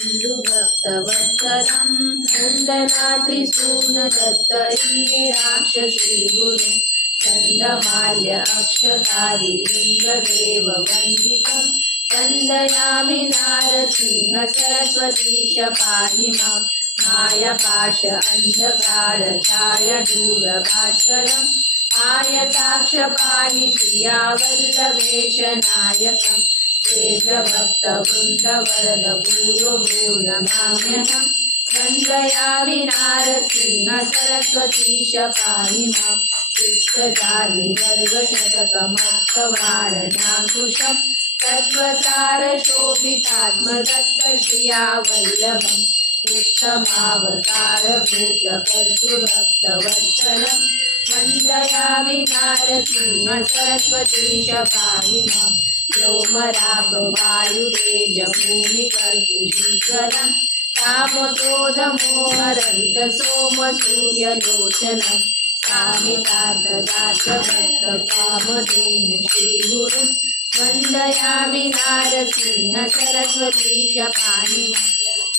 भक्तवत्सलं नन्दनात्रिसून दत्त इन्दिराक्ष श्रीगुरुं चन्द्रमाल्य अक्षतादिवृन्ददेव वन्दितं वन्दयामि नारसिंह सरस्वतीश पाहि मां मायापाश अन्धकार छाय दूरभास्करम् आयताक्ष पाहि श्रियावल्लभेश नायकम् भक्त वृन्द वरद भूयो भूयो नमाम्यहम् वन्दयामि नारसिंह सरस्वतीश पाहि मां शिष्टजातिवर्गशतकमर्थवारणाङ्कुशम् तत्त्वसारशोभितात्मदत्तश्रियावल्लभम् उत्तमावतारभूतकर्तृभक्तवत्सलम् वन्दयामि नारसिंह सरस्वतीश पाहि मां व्योमराग वायुरेज भूमिकर्तुजीश्वरम् कामक्रोधमोहरहित सोम सूर्यलोचनम् कामितार्थदासभक्तकामधेनु श्रीगुरुं वन्दयामि नारसिंह सरस्वतीश पाहि मां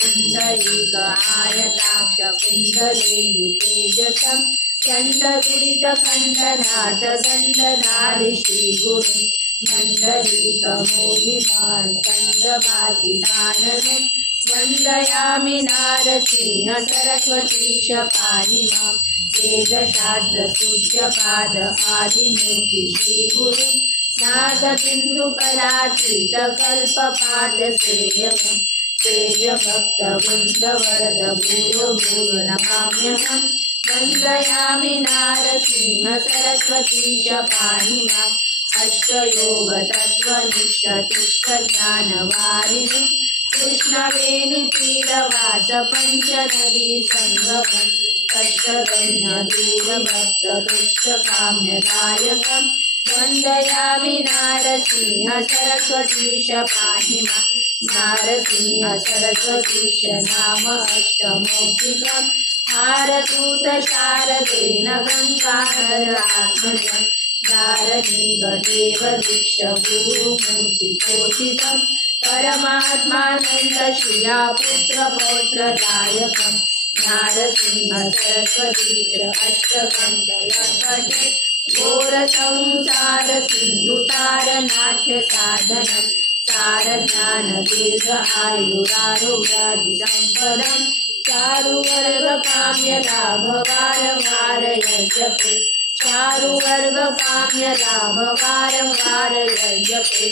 पुण्डरीक आयताक्ष कुण्डलेन्दुतेजसं चण्डदुरितखण्डनाथ दण्डधारि श्रीगुरुं मण्डलीकमौलिमार्कण्डभासिताननं वन्दयामि नारसिंह सरस्वतीश पाहि मां वेदशास्त्रसूच्यपाद आदिमूर्ति श्रीगुरुं नादबिन्दुकलातीतकल्पपादसेव्यकम् तेजभक्तवृन्दवरद भूयो भूयो नमाम्यहम् वन्दयामि नारसिंह सरस्वतीश पाहि माम् अष्टयोगतत्त्वनिष्ठतुष्टज्ञानवारिधिं कृष्णवेणीतीरवास पञ्चनदी सङ्गमम् कष्टगण्यदूरभक्तदुष्टकाम्यदायकम् वन्दयामि नारसिंह सरस्वतीश पाहि मां नारसिंह सरस्वतीश नाम अष्टमौक्तिकम् हारतूत शारदेन गङ्गाधरात्मजम् धारणीगदेव दीक्ष गुरुमूर्तिचोषितम् परमात्मानन्द श्रिया पुत्रपौत्रदायकम् नारसिंह सरस्वतीश अष्टकं जय पठेत् घोरसंसार सिन्धुतारनाथ्य साधनं सारज्ञान दीर्घ आयुरारोग्यादिसम्पदम् चारुवर्ग काम्य लाभ वारंवार यजपे चारुवर्ग काम्य लाभ वारंवार यजपे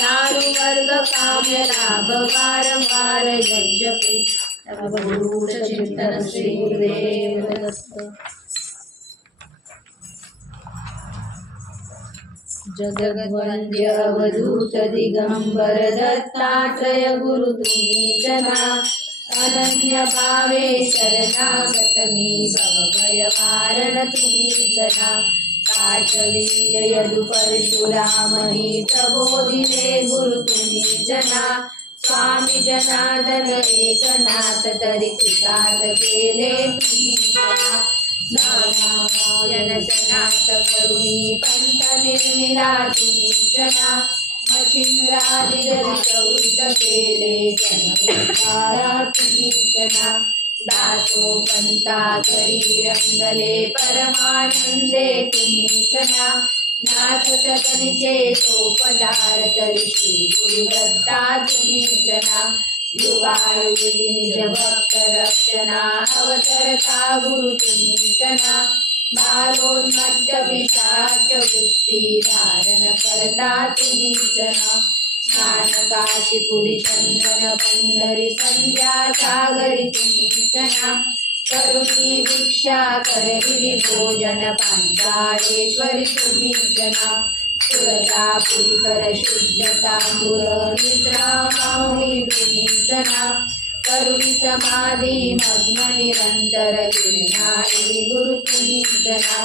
चारुवर्ग काम्य लाभ वारंवार यजपे अवधूत चिंतन श्री गुरुदेव दत्त। जगद्वन्द्य अवधूत दिगंबर दत्तात्रय गुरु तुम्ही जना अनन्य भावे शरणागत मी भवभय वारण तुम्ही जना काठवीर्य यदु परशुरामहि प्रबोधिले गुरु तुम्ही जना स्वामी जनार्दन एकनाथ तरी कृतार्थ केले तुम्ही जना नारायण सनाथ करुणी पंथ निर्मिला तुम्ही जना मचिंद्रादिगौरित केले जनउद्धारा तुम्ही जना दासो पंथा करी रंगले परमानंदे तुम्ही जना नाथ सकलीचे सोपदार तरी श्री गुरुदत्ता तुम्ही जना युगायुगी निज भक्त रक्षणा अवतरता गुरु तुम्ही जना बालोन्मत्त पिशाच वृत्ती धारण करता तुम्ही जना स्नान काशीपुरी चंदन पंढरी संध्या सागरी तुम्ही जना करुणी भिक्षा करविली भोजन पांचाळेश्वरी तुम्ही जना सुरतापुरी कर शुद्धता मुर निद्रा माऊली तुम्ही जना करुणी समाधी मग्न निरंतर गिरणारी गुरु तुम्ही जना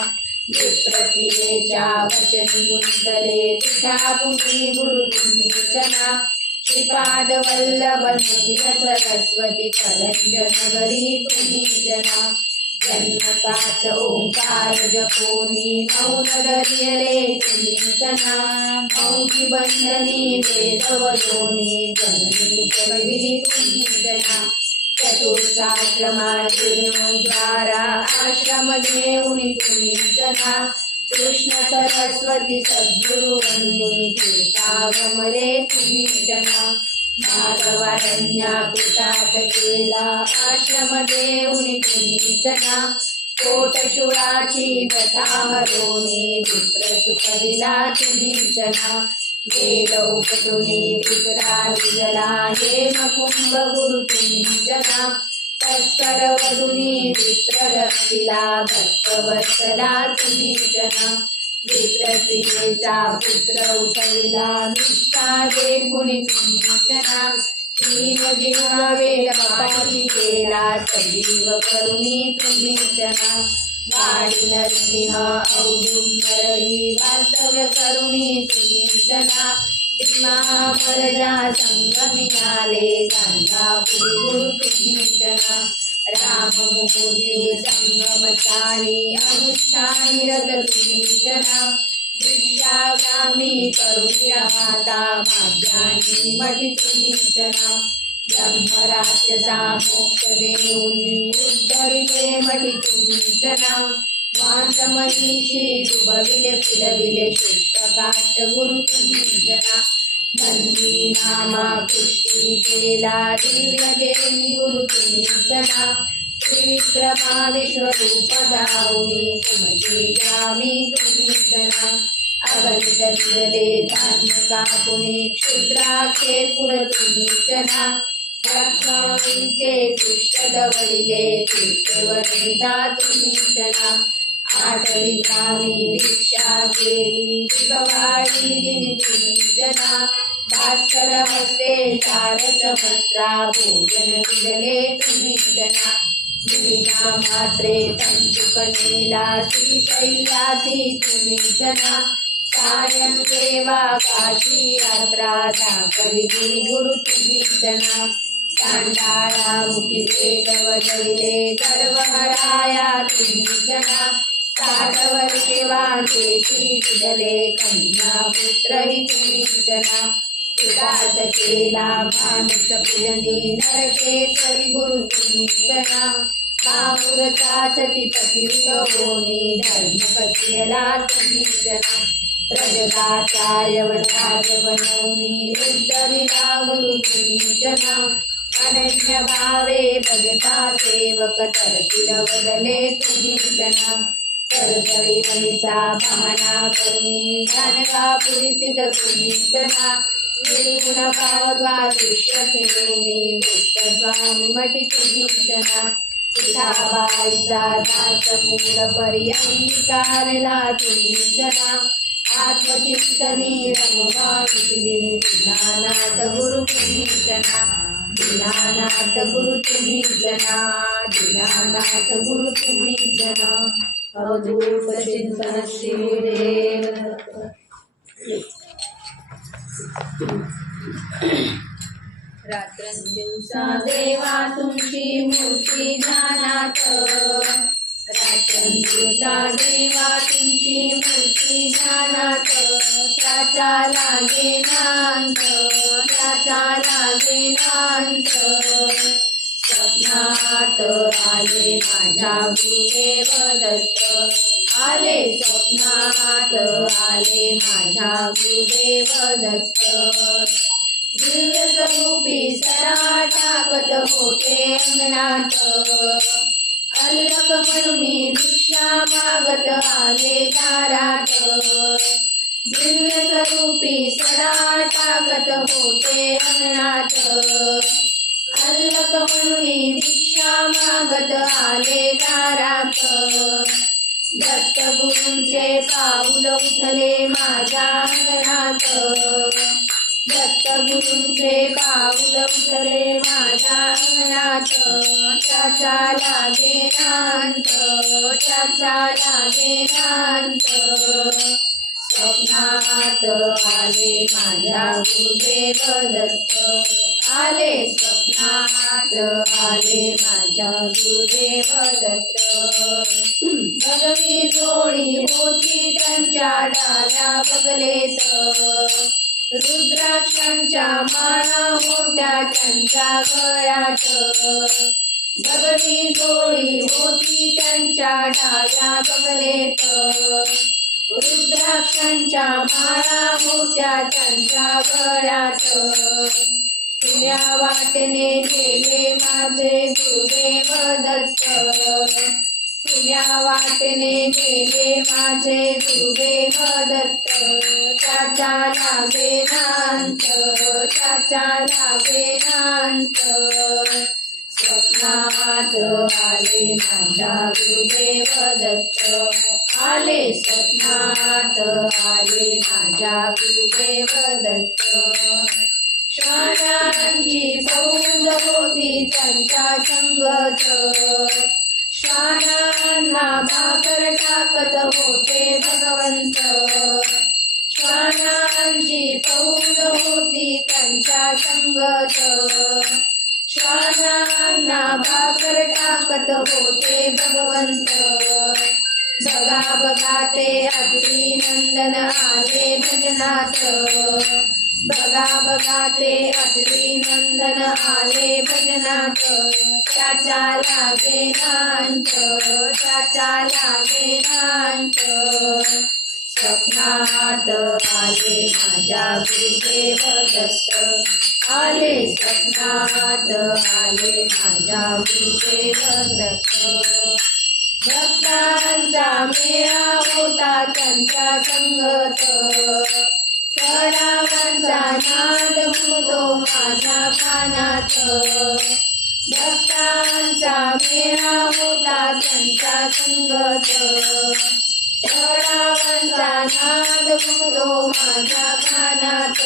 विप्रक्रियेच्या वचनी गुंतले पिठापुरी गुरु तुम्ही जना श्रीपाद वल्लभ निधिन सरस्वती करंजन नगरी तुम्ही जना जन्मताच ओंकार जपोनी मौन धरिले तुम्हीच नाम मौजी बंधनी वेदवलोनी जननी पहिली तुम्हीच नाम चतुर्थाश्रमा जीर्णोद्धारा आश्रम घेऊन तुम्हीच नाम कृष्ण सरस्वती सद्गुरु वंदे तीर्थागमरे तुम्हीच नाम माधवारण्या पितात केला आश्रम देऊन तुम्हीच नाम कोटशुळाची कथा हरवणे विप्र सुख दिला तुम्हीच नाम वेद उपटुनी विप्रा विजला हे मकुंभ गुरु तुम्हीच नाम तस्कर वधुनी विप्र रक्षिला भक्तवत्सला तुम्हीच नाम विप्रस्त्रियेचा पुत्र उठविला निष्ठा देखुनी तुम्हीच नाम तीन जीवा वेद पाठी केला सजीव करुणी तुम्हीच नाम वाडी नरसिंह औदुंबर ही वास्तव्य करुणी तुम्हीच नाम भीमा परजा संगमी आले गांधापुरी गुरु तुम्हीच नाम राममुहूर्ती संगमचारी अनुष्ठानी रथ तुम्हीच नाम भिक्षागामी करुणा माता माध्यानी मठी तुम्हीच नाम ब्रह्मराक्षसा मोक्ष देऊनी उद्धरिले मठी तुम्हीच नाम मांसमहिषी दुभविले फुलविले शुष्क काष्ट गुरु तुम्हीच नाम नंदी नामा कुष्टी केला दिव्य देवी गुरु तुम्हीच नाम त्रिविक्रमा विश्वरूप दाऊनी तुमची गामी तुम्हीच नाम अगणित विजले धान्य कापुने क्षुद्राक्षे पुर तुम्हीच नाम रखमाईचे पृष्ठ दवडिले तीर्थवरिता तुम्हीच नाम आठवी गावी भिक्षा केली दिगवाळी दिनी तुम्हीच नाम भास्कर हस्ते चारच वस्त्रा भोजन दिले तुम्हीच नाम विना मात्रे तंतुकनेला श्रीशैल्यासी तुम्हीच नाम सायं देवा काशी यात्रा दाखवी गुरु तुम्हीच नाम चांडाळा मुखी वेद वदविले गर्वहराया तुम्हीच नाम 7 वर्षे वांचेची दिले कन्या पुत्र ही तुम्हीच नाम पितात केला माणूस प्रियनी नरकेश्वरी गुरु तुम्हीच नाम माहुरचा सतीपती होनी धर्म कथियला तुम्हीच नाम प्रजगाचा यवराज बनवणी उद्धविला गुरु तुम्हीच नाम अनन्य भावे भजता सेवक तरतील बदले तुम्हीच नाम तरतरी वनिचा बहाना करुणी गाणगापुरी सिद्ध तुम्हीच नाम निर्गुण काळगा दृश्य ठेवणी भक्त स्वामी मठी तुम्हीच नाम पिठाबाईचा दास मूळ पर्यंकारला तुम्हीच नाम आत्मचिंतनी रमवानी दीनानाथ गुरु तुम्हीच नाम दीनानाथ गुरु तुम्हीच नाम दीनानाथ गुरु तुम्हीच नाम अवधूत चिंतन श्रीदेव रात्रंदिवसा देवा तुमची मूर्ती ध्यानात रात्रंदिवसा देवा तुमची मूर्ती ध्यानात त्याचा लागे नांत त्याचा लागे नांत स्वप्नात आले माझ्या गुरुदेव दत्त आले स्वप्नात आले माझ्या गुरुदेव दत्त दिव्य स्वरूपी सदा टाकत होते अंगणात अल्लक म्हणून भिक्षा मागत आले दारात दिव्य स्वरूपी सदा टाकत होते अंगणात अल्लक म्हणून भिक्षा मागत आले दारात दत्त गुरूंचे पाऊल उठले माझ्या अंगणात दत्त गुरूंचे पाऊल उठले माझ्या अंगणात त्याचा लागे नांत त्याचा लागे नांत स्वप्नात आले माझ्या गुरुदेव दत्त आले स्वप्नात आले माझ्या गुरुदेव दत्त भगवी जोडी होती त्यांच्या डाव्या बगलेत रुद्राक्षांच्या माळा होत्या त्यांच्या गळ्यात भगवी जोडी होती त्यांच्या डाव्या बगलेत रुद्राक्षांच्या माळा होत्या त्यांच्या गळ्यात पुण्या वाटेने गेले माझे गुरुदेव दत्त पुण्या वाटेने गेले माझे गुरुदेव दत्त त्याच्या लागे नांत त्याच्या लागे नांत स्वप्नात आले माझ्या गुरुदेव दत्त आले स्वप्नात आले माझ्या गुरुदेव दत्त श्वानांची फौज होती त्यांच्या संगत श्वानांना भाकर टाकत होते भगवंत श्वानांची फौज होती त्यांच्या संगत श्वानांना भाकर टाकत होते भगवंत बघा बघा ते अत्रि नंदन आले भजनात बघा बघा ते अत्रि नंदन आले भजनात त्याच्या लागे नांत त्याच्या लागे नांत स्वप्नात आले माझ्या गुरुदेव दत्त आले स्वप्नात आले माझ्या गुरुदेव दत्त भक्तांचा मेळा होता त्यांच्या संगत सरावांचा नाद होतो माझ्या कानात भक्तांचा मेळा होता त्यांच्या संगत सरावांचा नाद होतो माझ्या कानात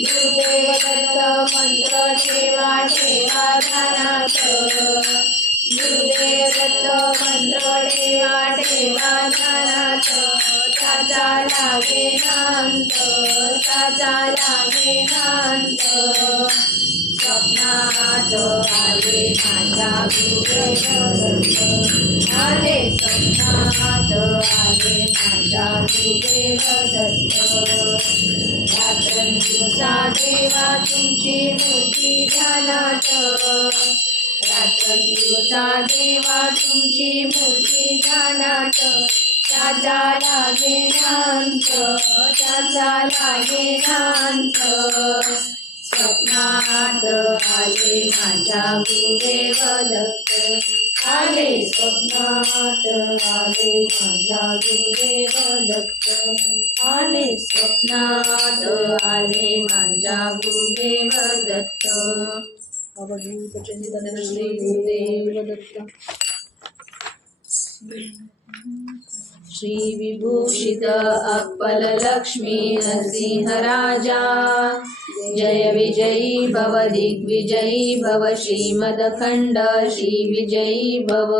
गुरुदेव दत्त मंत्र ठेवा ठेवा ध्यानात गुरुदेव दत्त मंत्र ठेवा ठेवा ध्यानात त्याचा लागे नांत त्याचा लागे नांत स्वप्नात आले माझ्या गुरुदेव दत्त आले स्वप्नात आले माझ्या गुरुदेव दत्त रात्रंदिवसा देवा तुमची मूर्ती ध्यानात रात्रंदिवसा देवा तुमची मूर्ती ध्यानात त्याचा लागे नांत त्याचा लागे नांत स्वप्नात आले माझ्या गुरुदेव दत्त आले स्वप्नात आले माझ्या गुरुदेव दत्त आले स्वप्नात आले माझ्या गुरुदेव दत्त श्री गुरुदेव दत्त श्री विभूषित अक्कल लक्ष्मी नरसिंह राजा जय विजयी भव दिग्विजयी भव श्रीमदखंड श्री विजयी भव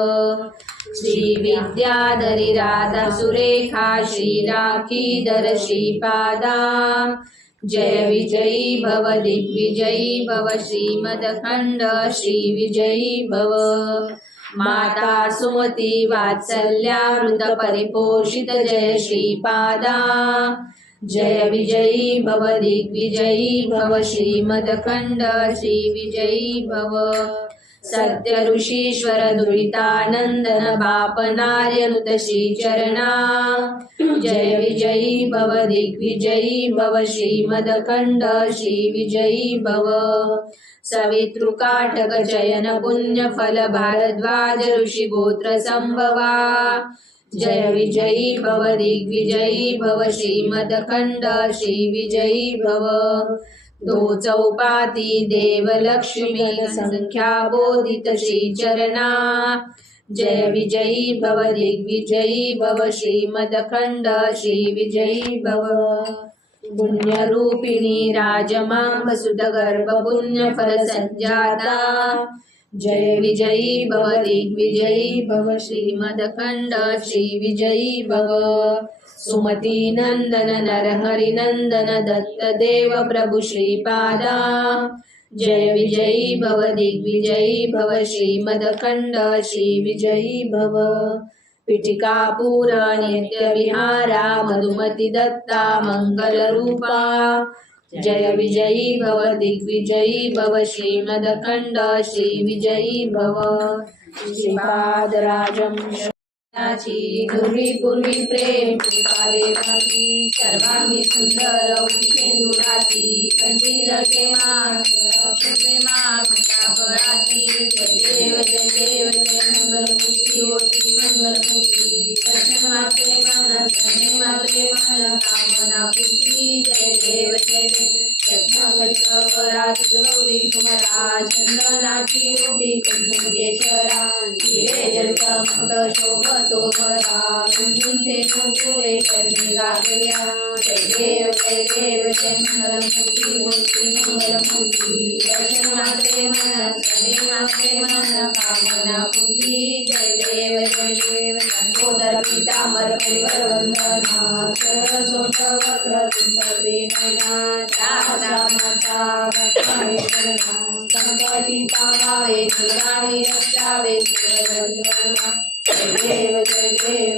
श्री विद्याधरी राधा सुरेखा श्री राखीधर श्रीपादा जय विजयी भव दिग्विजयी भव श्रीमदखंड श्री विजयी भव माता सुमती वात्सल्यामृत परिपोषित जय श्रीपादा जय विजयी भव दिग्विजयी भव श्रीमदखंड श्री विजयी भव सत्य ऋषीश्वर दुरितानंदन बापनार्यनुत श्रीचरणा जय विजयी भव दिग्विजयी भव श्रीमदखंड श्री विजयी भव सवितृकाटक चयन पुण्य फल भारद्वाज ऋषि गोत्र संभवा जय विजयी भव दिग्विजयी भव श्रीमदखंड श्री विजयी भव दो चौपाती देव लक्ष्मी संख्या बोधित श्रीचरणा जय विजयी भव दिग्विजयी भव श्रीमदखंड श्री विजयी भव पुण्यरूपिणी राजमांब सुत गर्भ पुण्य फल संजाता जय विजयी भव दिग्विजयी भव श्रीमदखंड श्री विजयी भव सुमती नंदन नरहरि नंदन दत्त देव प्रभु श्रीपादा जय विजयी भव दिग्विजयी भव श्रीमदखंड श्री विजयी भव पीठिका पूर नित्य विहारा मधुमती दत्ता मंगल रूपा जय विजयी भव दिग्विजयी भव श्रीमदखंड श्री विजयी भव श्रीपादराजं पूर्वी पूर्वी प्रेम कृपा देवाची सर्वांगी सुंदर उदिकेंदुराची कंठील केमान प्रेमा गुलाबळाची जय देव जय मंगलमूर्ती होती मंगलमूर्ती दर्शन मात्रे मन स्नेह मात्रे मन कामना पूर्ती जय देव गौरी कुमारा चंदनाची ओटी कुंकेश्वरा हिरे जलकमट शोभतो घरा कुंकुंते कुंकुरे चरणी गागल्या जय देव जय मंगलमूर्ती होती मंगलमूर्ती दर्शन मात्रे मन स्नेह मात्रे मन कामना पूर्ती जय देव लंबोदर पीतांबर परिवर वंदना सरस्वत वक्र तुंड गणपती पावावे दुर्गाणी रक्षावे देव जय देव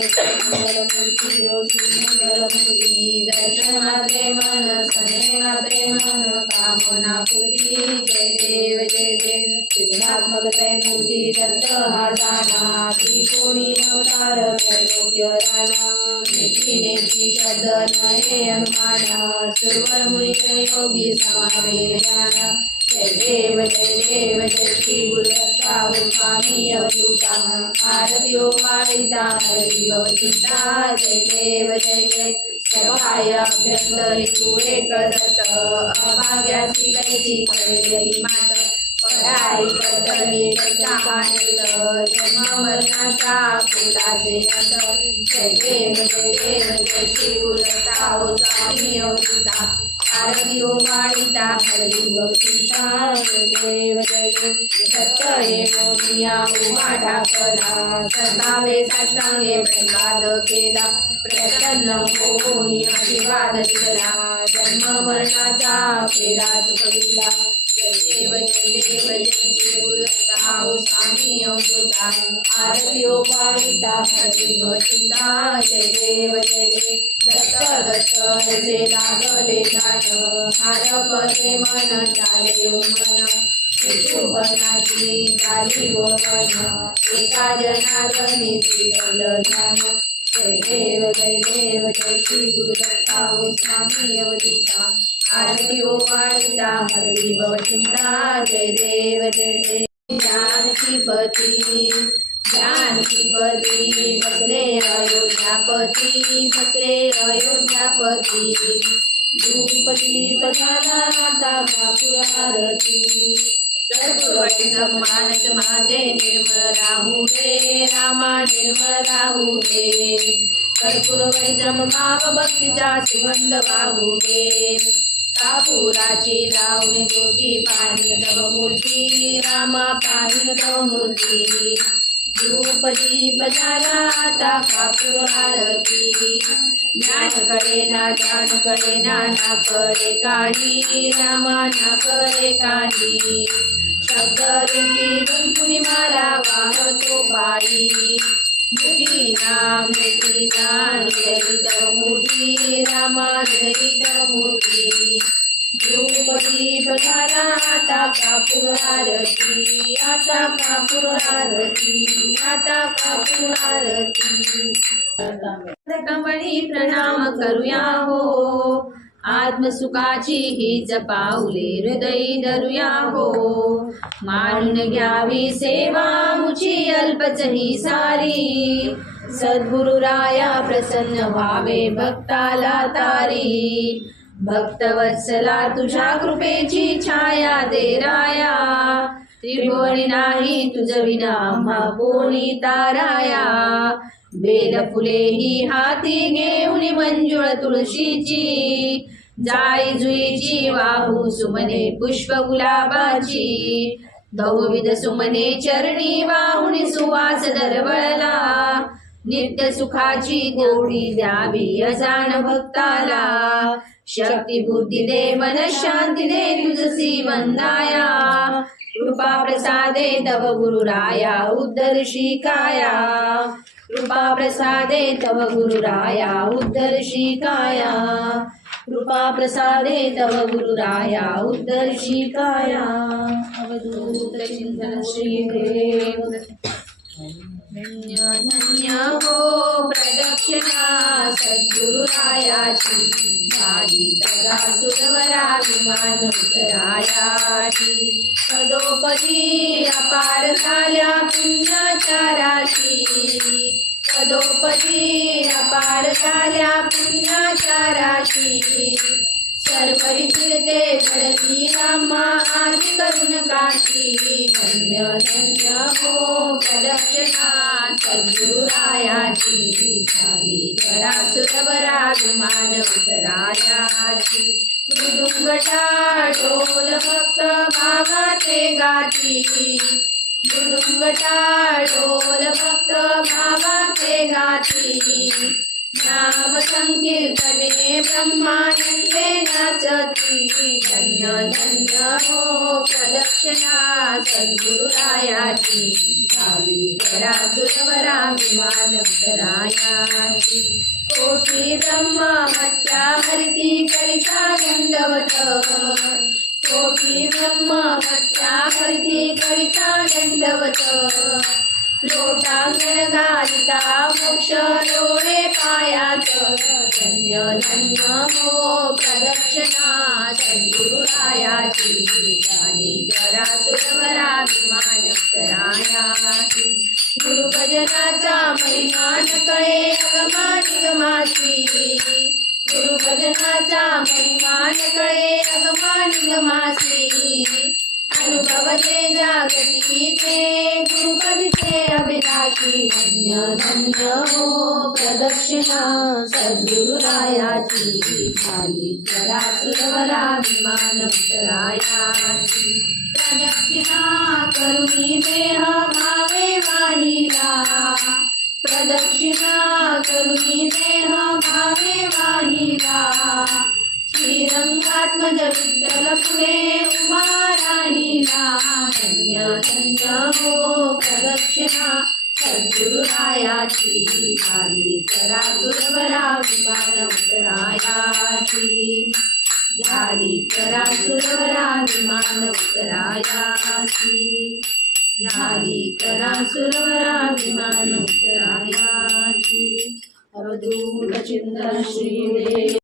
मंगलमूर्ती होती मंगलमूर्ती दर्शन मात्रे मन स्नेह मात्रे मन कामना पूर्ती जय देव त्रिगुणात्मक त्रयमूर्ती दत्त हाताना त्रिकोणी अवतार त्रैलोक्य राणा नेती नेती शब्द नये अनुमाना सुरवर मुनी योगी समावे ज्ञाना जय देव जय श्री गुरुदत्ता स्वामी अवधूता आरती ओवाळिता हरी भवचिता जय देव सभाय अभ्यंतरी पुढे करत अभाग्याची कैची कैली मात पडाई पडली कटाणीत जन्म मरणाचा फुलाचे अंत जय देव जय श्री गुरुदत्ता स्वामी अवधूता आरती ओवाळिता हरी भवचिता देव दत्त मोदिया उभा ठाकला सर्वावे साष्टांगे प्रसाद केला प्रसन्न होऊन आशीर्वाद दिला जन्म मरणाचा फेरा चुकविला जय देव जय श्री गुरुदत्ता स्वामी अवधूता आरती ओवाळिता हरी भवचिता जय देव दत्त हसे लागले जाण हारपते मन झाले मन विठुपणाची झाली गोमन एका जनार्दनी श्रीवल्ल ध्यान जय देव जय श्री गुरुदत्ता स्वामी अवधूता आरती ओवाळिता हरी भवचिंता जय देव जानकीपती जानकीपती बसले अयोध्यापती बसले अयोध्यापती द्रुपदी पदाला आता ठाकुर आरती कर्पूरवटी सम्मानच माझे निर्मळ राहू दे रामा निर्मळ राहू दे कर्पूरवटी समभाव भक्तीचा सुगंध वाहू दे कापुराची लावणी ज्योती पाहिन तव मूर्ती रामा पाहिन तव मूर्ती द्रुपदी पदाला आता कापूर आरती ज्ञान कडे ना ना कडे काही रामा ना कडे काही शब्द रूपी गुंतुनी माला वाहतो पायी मुठी नाम नेत्री ज्ञान हृदयित मूर्ती रामा हृदयित मूर्ती द्रुपदी पदाला आता कापूर आरती आता कापूर आरती आता कापूर आरती कमळी प्रणाम करूया हो आत्मसुखाची हीच पाऊले हृदयी धरूया हो मानून घ्यावी सेवा मुची अल्पच ही सारी सद्गुरुराया प्रसन्न व्हावे भक्ताला तारी भक्तवत्सला तुझ्या कृपेची छाया दे राया त्रिभुवनी नाही तुझ विना आम्हा कोणी ताराया बेल फुले ही हाती घेऊन मंजुळ तुळशीची जाई जुईची वाहू सुमने पुष्प गुलाबाची बहुविध सुमने चरणी वाहुनी सुवास दरवळला नित्य सुखाची गोडी द्यावी अजाण भक्ताला शक्ती बुद्धी दे मन शांती दे तुझसी वंदाया कृपा प्रसादे तव गुरुराया उद्धरशी काया कृपा प्रसादे तव गुरुराया उद्धरशी काया कृपा प्रसादे तव गुरुराया उद्धरशी काया अवधूत चिंतन श्री देव धन्य धन्य हो प्रदक्षिणा सद्गुरुरायाची झाली तरा सुरवरा विमान उतरायाची पदोपदी अपार झाल्या पुण्याच्या राशी पदोपदी अपार झाल्या पुण्याच्या राशी सर्व विचिरते घडली रामा आदि करुण काशी धन्य धन्य हो प्रदक्षिणा सद्गुरुरायाची झाली करा सुरवरा विमान उतरायाची मृदुंगटा ढोल भक्त भावाचे गाती मृदुंगटा ढोल भक्त भावाचे गाती नाम संकीर्तने ब्रह्मानंदे नाचती धन्य धन्य हो प्रदक्षिणा सद्गुरुरायाची झाली करा सुरवरा विमान उतरायाची कोटी ब्रह्म हत्या हरिती करिता दंडवत कोटी ब्रह्म हत्या हरिती करिता दंडवत लोटांगण घालिता मोक्ष लोळे पायात धन्य धन्य हो प्रदक्षिणा सद्गुरुरायाची झाली जरा सुरवरा विमान उतरायाची गुरुभजनाचा महिमा न कळे अगमा निगमाची गुरुभजनाचा महिमा न कळे अगमा निगमाची अनुभवते जागती ते गुरुपदचे अभिलाषी धन्य धन्य हो प्रदक्षिणा सद्गुरुरायाची झाली जरा सुरवरा विमान उतरायाची प्रदक्षिणा करुणी देह भावे वाहिला प्रदक्षिणा करुणी देह भावे वाहिला श्रीरंगात्मज विठ्ठल पुढे उभा राहिला धन्य धन्य हो प्रदक्षिणा सद्गुरुरायाची झाली जरा सुरवरा विमान उतरायाची झाली जरा सुरवरा विमान उतरायाची झाली जरा सुरवरा विमान उतरायाची अवधूत चिंतन श्री देव